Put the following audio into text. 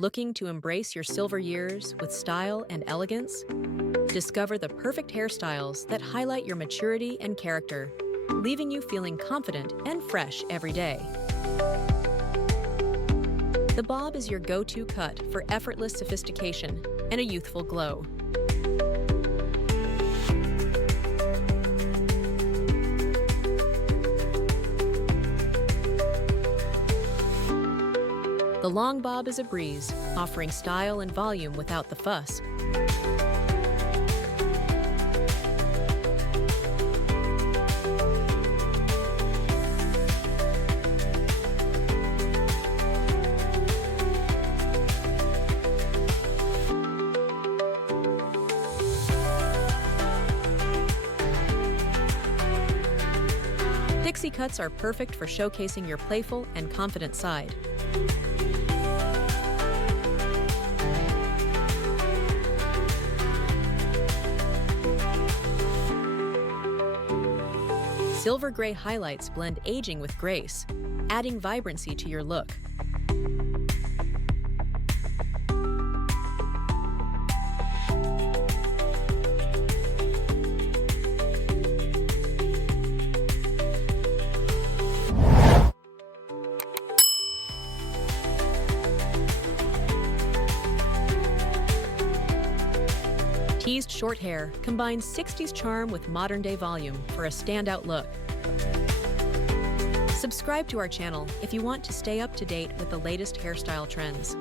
Looking to embrace your silver years with style and elegance? Discover the perfect hairstyles that highlight your maturity and character, leaving you feeling confident and fresh every day. The bob is your go-to cut for effortless sophistication and a youthful glow. The long bob is a breeze, offering style and volume without the fuss. Pixie cuts are perfect for showcasing your playful and confident side. Silver gray highlights blend aging with grace, adding vibrancy to your look. Teased short hair combines 60s charm with modern-day volume for a standout look. Subscribe to our channel if you want to stay up to date with the latest hairstyle trends.